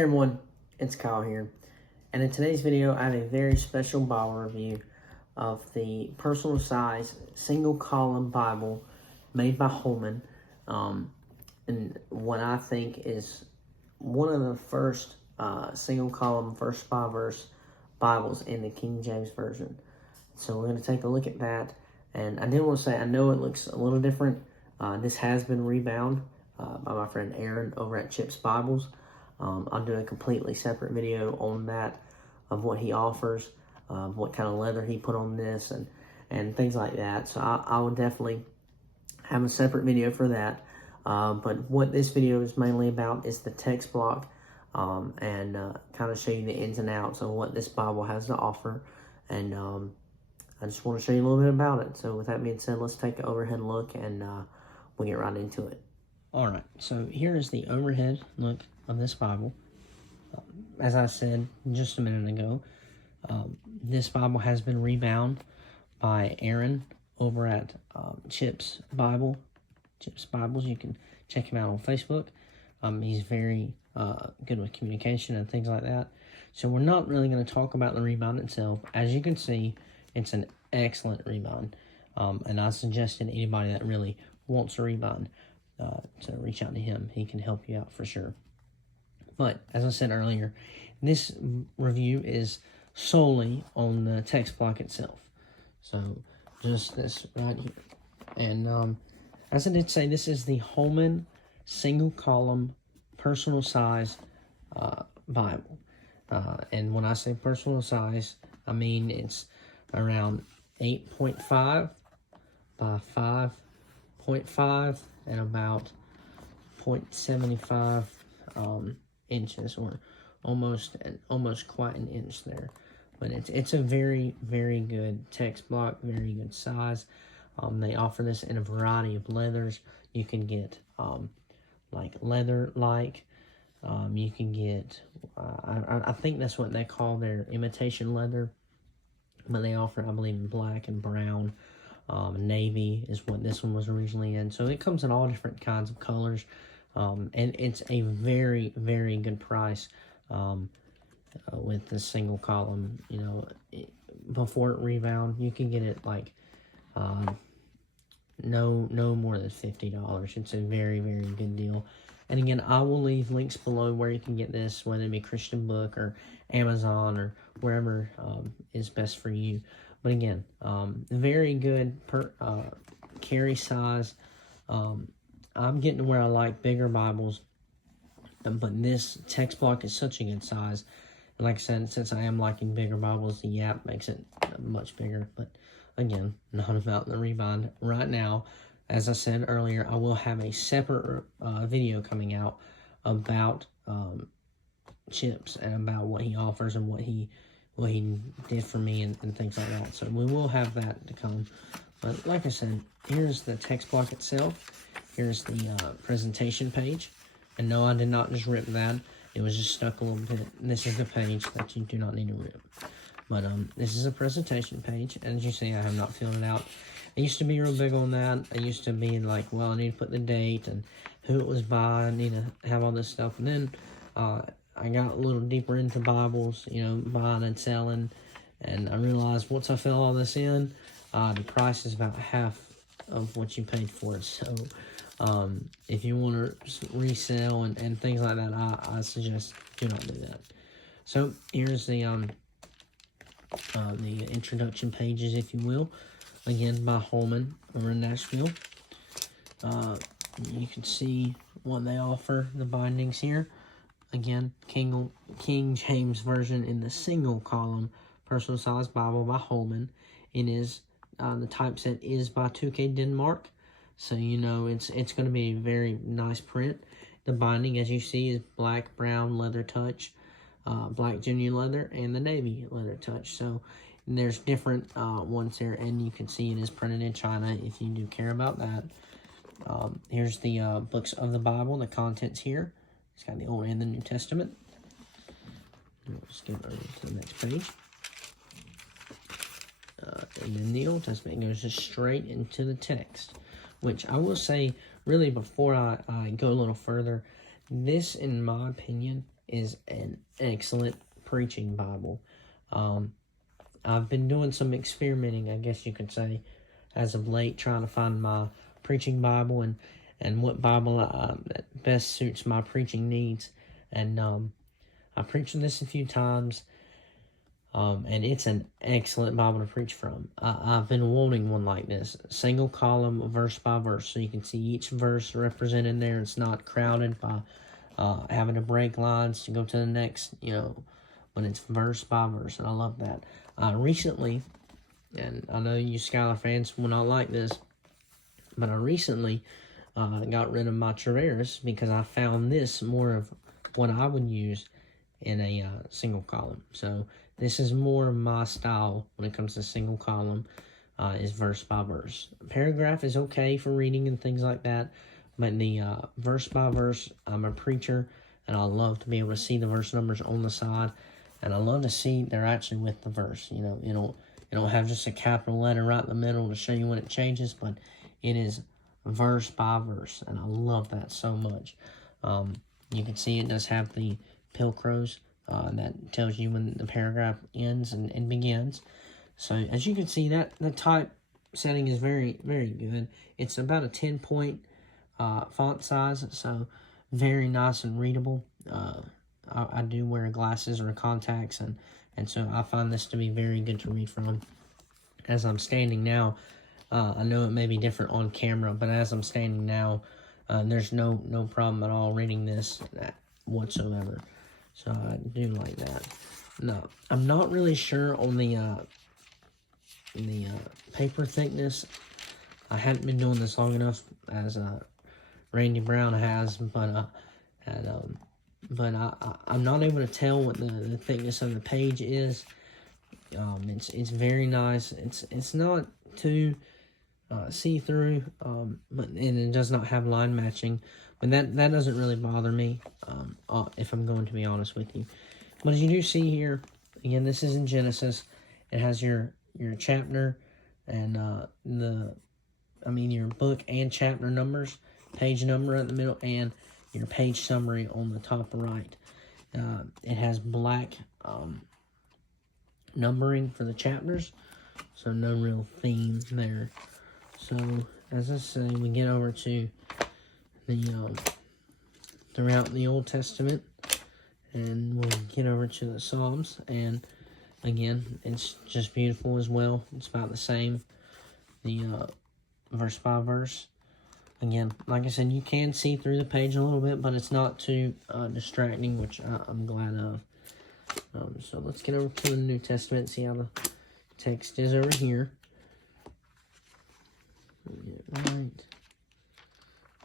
Hey everyone, it's Kyle here, and in today's video I have a very special Bible review of the personal size single column Bible made by Holman, and what I think is one of the first single column verse by verse Bibles in the King James Version. So we're going to take a look at that, and I did want to say I know it looks a little different. This has been rebound by my friend Aaron over at Chip's Bibles. I'll do a completely separate video on that, of what he offers, what kind of leather he put on this, and things like that. So I will definitely have a separate video for that. But what this video is mainly about is the text block, and kind of show you the ins and outs of what this Bible has to offer. And I just want to show you a little bit about it. So with that being said, let's take an overhead look, and we'll get right into it. Alright, so here is the overhead look of this Bible. As I said just a minute ago, this Bible has been rebound by Aaron over at Chip's Bibles. You can check him out on Facebook. He's very good with communication and things like that. So we're not really going to talk about the rebound itself. As you can see, it's an excellent rebound, and I suggested anybody that really wants a rebound to reach out to him. He can help you out for sure. But as I said earlier, this review is solely on the text block itself. So just this right here. And as I did say, this is the Holman single column personal size Bible. And when I say personal size, I mean it's around 8.5 by 5.5 and about 0.75 inches, or almost quite an inch there. But it's a very, very good text block, very good size. They offer this in a variety of leathers. You can get like leather, you can get I think that's what they call their imitation leather, but they offer, I believe, in black and brown. Navy is what this one was originally in. So it comes in all different kinds of colors, and it's a very, very good price with the single column. You know, before it rebound, you can get it like no more than $50. It's a very, very good deal. And again, I will leave links below where you can get this, whether it be Christian Book or Amazon or wherever is best for you. But again, very good carry size. I'm getting to where I like bigger Bibles, but this text block is such a good size. And like I said, since I am liking bigger Bibles, the Yap makes it much bigger. But again, not about the rebound right now. As I said earlier, I will have a separate video coming out about Chips and about what he offers and what he did for me and things like that. So we will have that to come. But like I said, here's the text block itself. Here's the presentation page. And no, I did not just rip that. It was just stuck a little bit. This is the page that you do not need to rip. But this is a presentation page. And as you see, I have not filled it out. I used to be real big on that. I used to be like, well, I need to put the date and who it was by. I need to have all this stuff. And then I got a little deeper into Bibles, you know, buying and selling. And I realized once I fill all this in, the price is about half of what you paid for it. So if you want to resell and things like that, I suggest do not do that. So here's the introduction pages, if you will. Again, by Holman over in Nashville. You can see what they offer, the bindings here. Again, King James Version in the single column personal size Bible by Holman. It is the typeset is by 2K Denmark, so you know it's going to be a very nice print. The binding, as you see, is black, brown, leather touch, black genuine leather, and the navy leather touch. So there's different ones here, and you can see it is printed in China if you do care about that. Here's the books of the Bible, the contents here. It's got the Old and the New Testament. Let's get over to the next page. And then the Old Testament goes just straight into the text, which I will say, really, before I go a little further, this, in my opinion, is an excellent preaching Bible. I've been doing some experimenting, I guess you could say, as of late, trying to find my preaching Bible and what Bible that best suits my preaching needs. And I preached this a few times, and it's an excellent Bible to preach from. I've been wanting one like this, single column, verse by verse, so you can see each verse represented there. It's not crowded by having to break lines to go to the next, when it's verse by verse, and I love that. Recently, and I know you Scholar fans will not like this, but I recently got rid of my Traveris because I found this more of what I would use in a single column. So this is more of my style when it comes to single column, is verse by verse. Paragraph is okay for reading and things like that, but the verse by verse, I'm a preacher, and I love to be able to see the verse numbers on the side, and I love to see they're actually with the verse. You don't have just a capital letter right in the middle to show you when it changes, but it is verse by verse, and I love that so much. You can see it does have the pilcrows that tells you when the paragraph ends and begins. So as you can see, that the type setting is very, very good. It's about a 10-point font size, so very nice and readable. I do wear glasses or contacts, and so I find this to be very good to read from. As I'm standing now, I know it may be different on camera, but as I'm standing now, there's no problem at all reading this whatsoever. So I do like that. No, I'm not really sure on the paper thickness. I haven't been doing this long enough as Randy Brown has, but I'm not able to tell what the thickness of the page is. It's very nice. It's not too see-through, but it does not have line matching. But that doesn't really bother me, if I'm going to be honest with you. But as you do see here, again, this is in Genesis. It has your chapter and your book and chapter numbers, page number at the middle, and your page summary on the top right. It has black numbering for the chapters, so no real theme there. So as I say, we get over to the throughout the Old Testament, and we'll get over to the Psalms, and again, it's just beautiful as well. It's about the same, the verse by verse. Again, like I said, you can see through the page a little bit, but it's not too distracting, which I'm glad of. So let's get over to the New Testament and see how the text is over here. Right.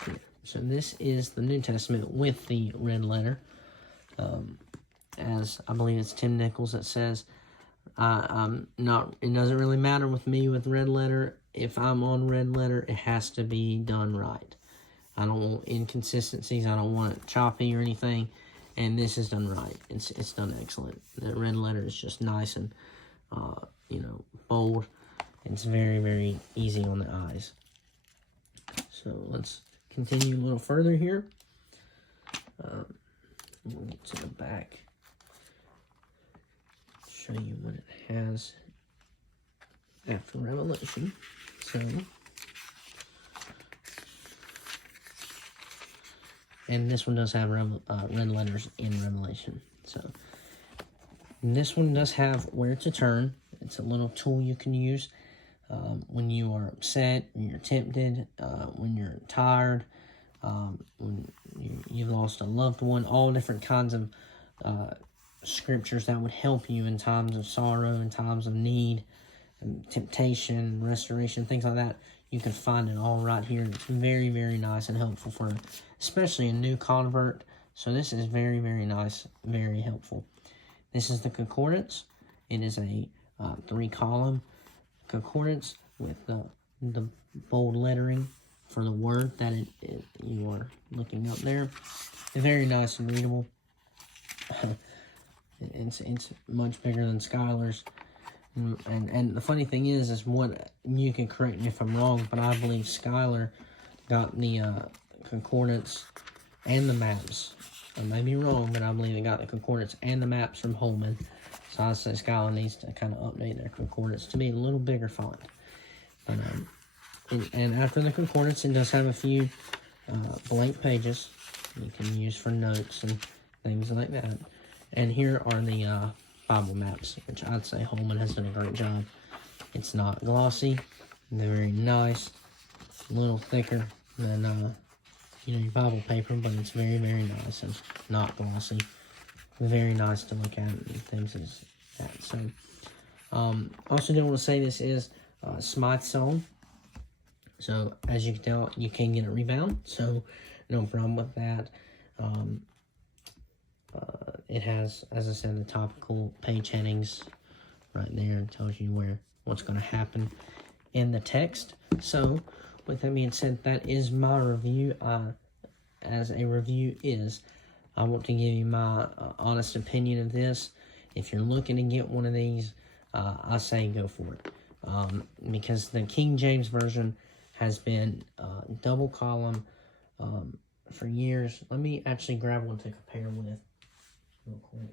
Yeah. So this is the New Testament with the red letter. As I believe it's Tim Nichols that says, it doesn't really matter with me with red letter. If I'm on red letter, it has to be done right. I don't want inconsistencies. I don't want it choppy or anything. And this is done right. It's done excellent. The red letter is just nice and, bold. It's very, very easy on the eyes. So let's continue a little further here. We'll get to the back. Show you what it has after Revelation. So, and this one does have red letters in Revelation. So, this one does have where to turn. It's a little tool you can use when you are upset, when you're tempted, when you're tired, when you've lost a loved one, all different kinds of scriptures that would help you in times of sorrow, in times of need, and temptation, restoration, things like that. You can find it all right here. It's very, very nice and helpful for especially a new convert. So this is very, very nice, very helpful. This is the concordance. It is a 3-column concordance with the bold lettering for the word that you are looking up there. Very nice and readable. It's much bigger than Schuyler's. And the funny thing is what, you can correct me if I'm wrong, but I believe Schuyler got the concordance and the maps I may be wrong, but I believe it got the concordance and the maps from Holman. So I say Skyline needs to kind of update their concordance to be a little bigger font. But, and after the concordance, it does have a few blank pages you can use for notes and things like that. And here are the Bible maps, which I'd say Holman has done a great job. It's not glossy. They're very nice. A little thicker than your Bible paper, but it's very, very nice and not glossy. Very nice to look at and things as that. So, also do want to say this is Smythe sewn. So, as you can tell, you can get it rebound. So, no problem with that. It has, as I said, the topical page headings right there. It tells you what's going to happen in the text. So, with that being said, that is my review. As a review is, I want to give you my honest opinion of this. If you're looking to get one of these, I say go for it. Because the King James Version has been double column for years. Let me actually grab one to compare with real quick.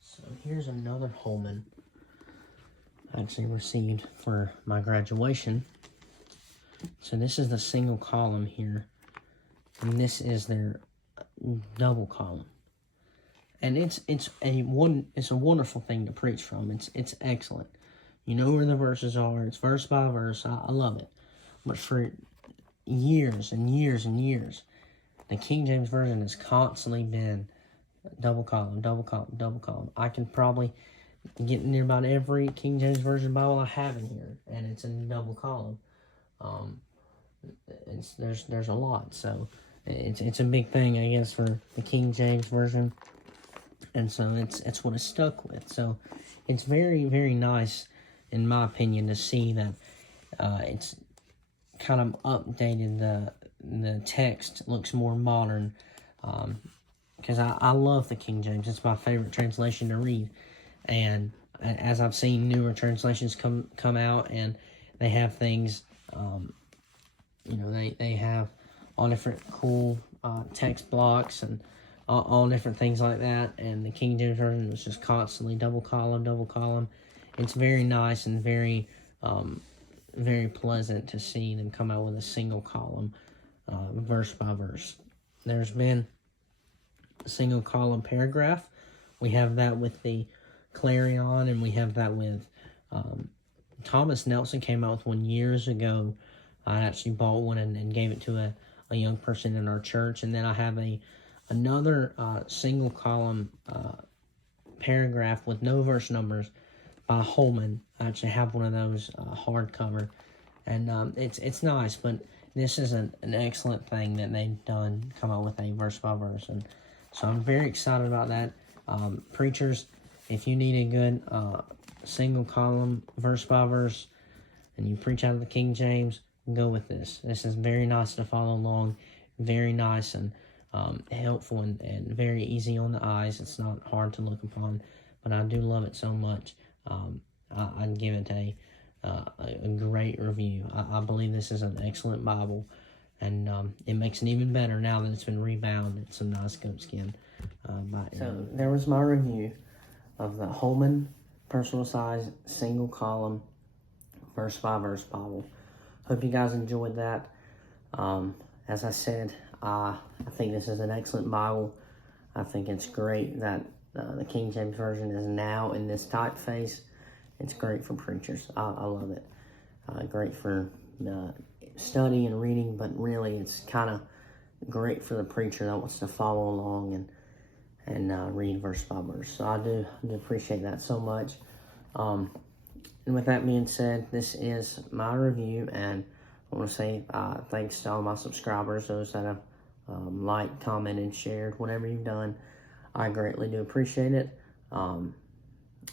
So here's another Holman I actually received for my graduation. So this is the single column here, and this is their double column. And it's a wonderful thing to preach from. It's excellent. You know where the verses are. It's verse by verse. I love it. But for years and years and years, the King James Version has constantly been double column, double column, double column. I can probably get near about every King James Version Bible I have in here, and it's in double column. There's a lot, so it's a big thing, I guess, for the King James Version, and so it's what it's stuck with. So it's very, very nice, in my opinion, to see that it's kind of updated. The text looks more modern, because I love the King James. It's my favorite translation to read, and as I've seen newer translations come out, and they have things, they have all different cool text blocks and all different things like that, and the King James Version was just constantly double column, double column. It's very nice and very, very pleasant to see them come out with a single column, verse by verse. There's been a single column paragraph. We have that with the Clarion, and we have that with Thomas Nelson came out with one years ago. I actually bought one and gave it to a young person in our church. And then I have another single column paragraph with no verse numbers by Holman. I actually have one of those hardcover, and it's nice. But this is an excellent thing that they've done, come out with a verse by verse, and so I'm very excited about that. Preachers, if you need a good single column verse by verse, and you preach out of the King James, go with this. This is very nice to follow along, very nice and helpful and very easy on the eyes. It's not hard to look upon, but I do love it so much. I'd give it a great review. I believe this is an excellent Bible, and it makes it even better now that it's been rebound. It's a nice goat skin. So there was my review of the Holman personal size single column verse by verse Bible. Hope you guys enjoyed that. As I said, I think this is an excellent Bible. I think it's great that the King James Version is now in this typeface. It's great for preachers. I love it. Great for study and reading, but really it's kind of great for the preacher that wants to follow along and read verse by verse. So I do appreciate that so much. And with that being said, this is my review, and I want to say thanks to all my subscribers, those that have liked, commented, shared, whatever you've done. I greatly do appreciate it. I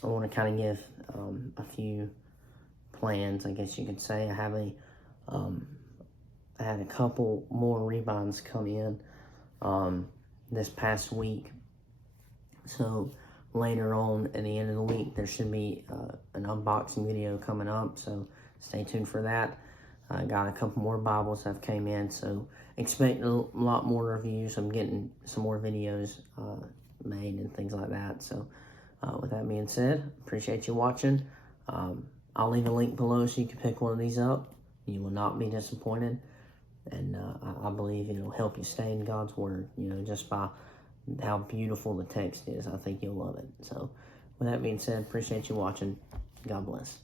want to kind of give a few plans, I guess you could say. I had a couple more rebinds come in this past week. So later on at the end of the week, there should be an unboxing video coming up, so stay tuned for that. I got a couple more Bibles that have came in, so expect a lot more reviews. I'm getting some more videos made and things like that. So with that being said, appreciate you watching. I'll leave a link below so you can pick one of these up. You will not be disappointed. And I believe it'll help you stay in God's Word, just by how beautiful the text is. I think you'll love it. So with that being said, appreciate you watching. God bless.